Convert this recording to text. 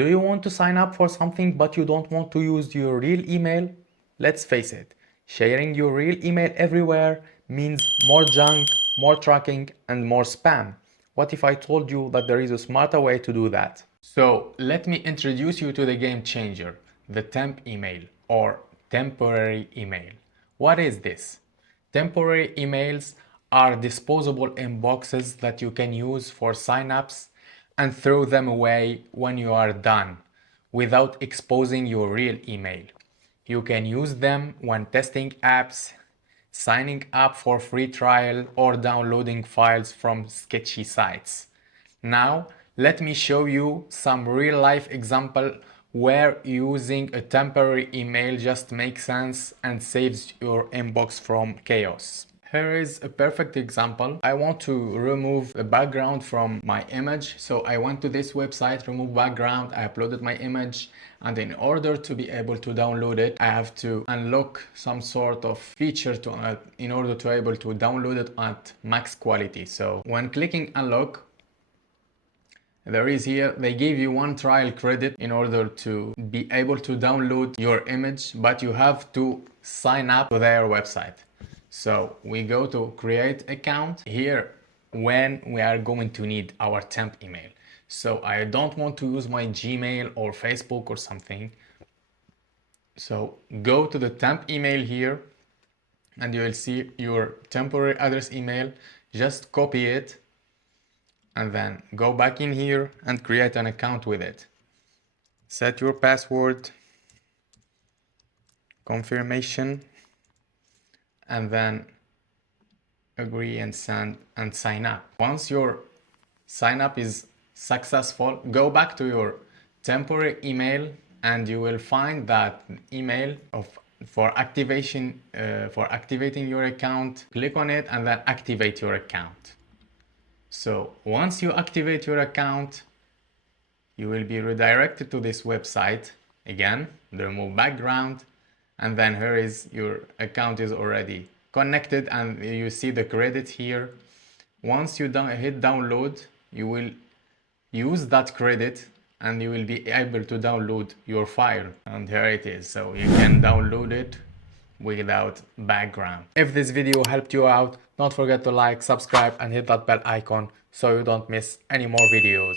Do you want to sign up for something but you don't want to use your real email? Let's face it, sharing your real email everywhere means more junk, more tracking, and more spam. What if I told you that there is a smarter way to do that? So let me introduce you to the game changer, the temp email or temporary email. What is this? Temporary emails are disposable inboxes that you can use for signups and throw them away when you are done without exposing your real email. You can use them when testing apps, signing up for free trial, or downloading files from sketchy sites. Now, let me show you some real life example where using a temporary email just makes sense and saves your inbox from chaos. Here is a perfect example. I want to remove the background from my image. So I went to this website, remove background, I uploaded my image, and in order to be able to download it, I have to unlock some sort of feature in order to be able to download it at max quality. So when clicking unlock, there is here, they give you one trial credit in order to be able to download your image, but you have to sign up to their website. So we go to create account here when we are going to need our temp email. So I don't want to use my Gmail or Facebook or something. So go to the temp email here and you will see your temporary address email. Just copy it and then go back in here and create an account with it. Set your password, confirmation, and then agree and send and sign up. Once your sign up is successful, go back to your temporary email and you will find that email for activating your account. Click on it and then activate your account. So once you activate your account, you will be redirected to this website again, remove background, and then here is your account is already connected and you see the credit here. Once you hit download, you will use that credit and you will be able to download your file, and here it is. So you can download it without background. If this video helped you out, don't forget to like, subscribe, and hit that bell icon so you don't miss any more videos.